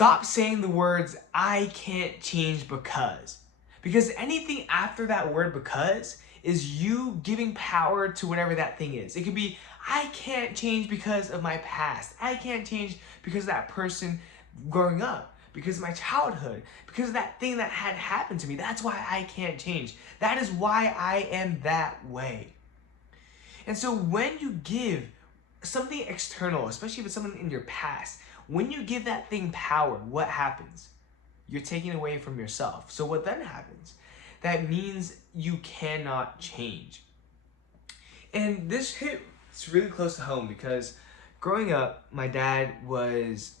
Stop saying the words, I can't change because. Because anything after that word because is you giving power to whatever that thing is. It could be, I can't change because of my past. I can't change because of that person growing up, because of my childhood, because of that thing that had happened to me. That's why I can't change. That is why I am that way. And so when you give something external, especially if it's something in your past, when you give that thing power, what happens? You're taking away from yourself. So what then happens? That means you cannot change. And this hits really close to home because growing up, my dad was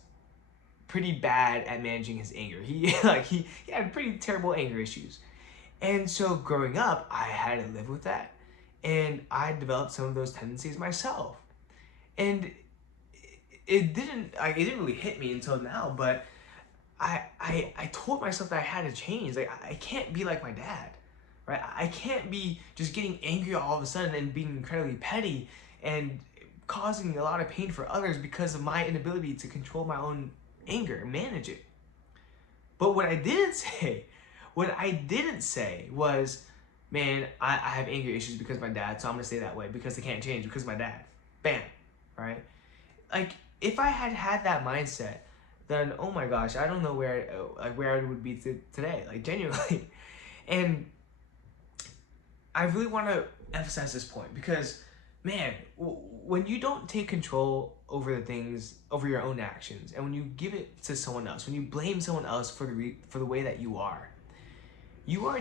pretty bad at managing his anger. He had pretty terrible anger issues. And so growing up, I had to live with that. And I developed some of those tendencies myself. And it didn't really hit me until now, but I told myself that I had to change. Like, I can't be like my dad, right? I can't be just getting angry all of a sudden and being incredibly petty and causing a lot of pain for others because of my inability to control my own anger and manage it. But what I didn't say was, man, I have anger issues because of my dad, so I'm gonna stay that way because I can't change because of my dad. Bam, right? Like, if I had had that mindset, then oh my gosh, I don't know where I would be today, like genuinely. And I really want to emphasize this point because, man, when you don't take control over the things, over your own actions, and when you give it to someone else, when you blame someone else for the way that you are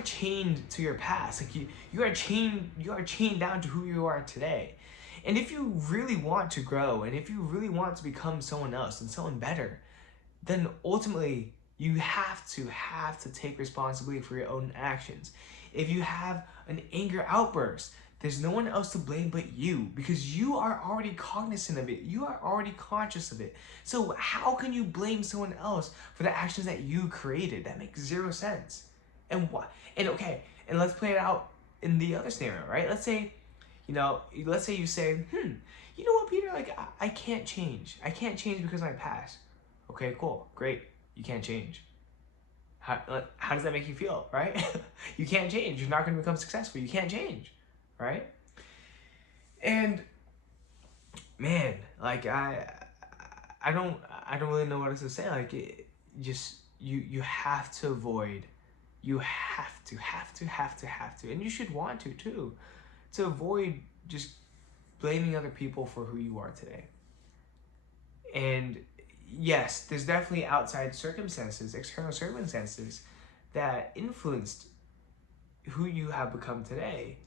chained to your past. Like you are chained down to who you are today. And if you really want to grow, and if you really want to become someone else and someone better, then ultimately you have to take responsibility for your own actions. If you have an anger outburst, there's no one else to blame but you, because you are already cognizant of it. You are already conscious of it. So how can you blame someone else for the actions that you created? That makes zero sense. And what? And okay, and let's play it out in the other scenario, right? Let's say you say, you know what, Peter, like, I can't change. I can't change because of my past. Okay, cool, great. You can't change. How does that make you feel, right? You can't change. You're not going to become successful. You can't change, right? And man, like I don't really know what else to say. Like, you have to avoid. You have to, and you should want to too, to avoid just blaming other people for who you are today. And yes, there's definitely outside circumstances, external circumstances that influenced who you have become today,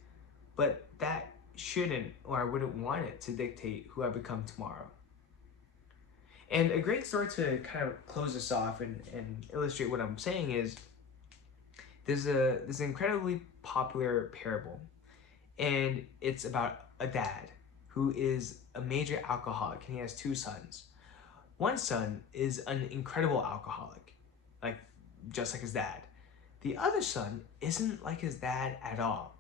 but that shouldn't, or I wouldn't want it to dictate who I become tomorrow. And a great story to kind of close this off and illustrate what I'm saying is, there's this incredibly popular parable, and it's about a dad who is a major alcoholic, and he has two sons. One son is an incredible alcoholic, like just like his dad. The other son isn't like his dad at all.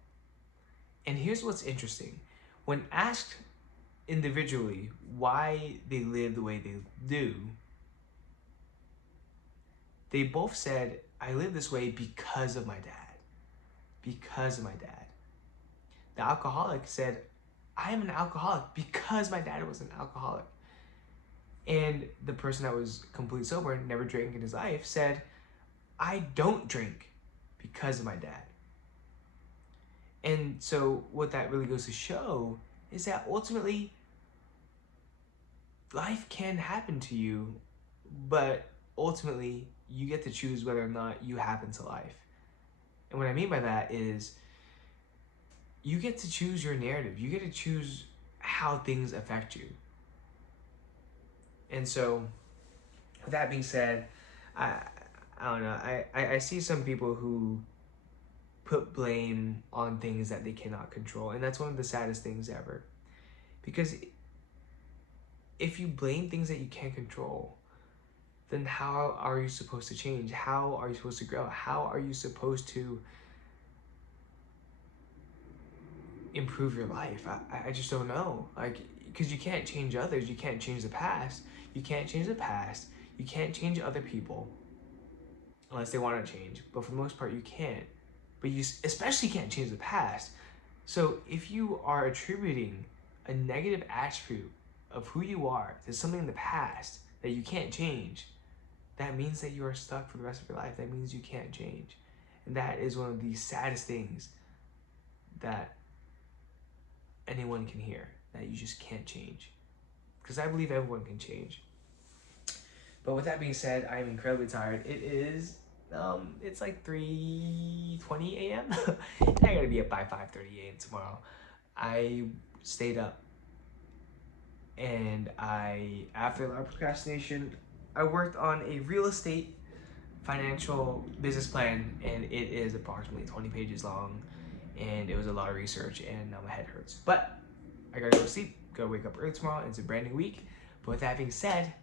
And here's what's interesting. When asked individually why they live the way they do, they both said, I live this way because of my dad. Because of my dad. The alcoholic said, I am an alcoholic because my dad was an alcoholic. And the person that was completely sober and never drank in his life said, I don't drink because of my dad. And so what that really goes to show is that ultimately life can happen to you, but ultimately you get to choose whether or not you happen to life. And what I mean by that is, you get to choose your narrative. You get to choose how things affect you. And so, with that being said, I don't know, I see some people who put blame on things that they cannot control, and that's one of the saddest things ever. Because if you blame things that you can't control, then how are you supposed to change? How are you supposed to grow? How are you supposed to improve your life? I just don't know. Like, because you can't change others. You can't change the past. You can't change the past. You can't change other people unless they want to change, but for the most part you can't. But you especially can't change the past. So if you are attributing a negative attribute of who you are to something in the past that you can't change, that means that you are stuck for the rest of your life. That means you can't change. And that is one of the saddest things that anyone can hear, that you just can't change. Because I believe everyone can change. But with that being said, I am incredibly tired. It is, it's like 3:20 a.m. and I gotta be up by 5:30 a.m. tomorrow. I stayed up and after a lot of procrastination, I worked on a real estate financial business plan, and it is approximately 20 pages long, and it was a lot of research, and now my head hurts. But I gotta go to sleep, gotta wake up early tomorrow, and it's a brand new week. But with that being said,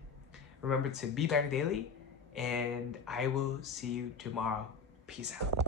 remember to be better daily, and I will see you tomorrow. Peace out.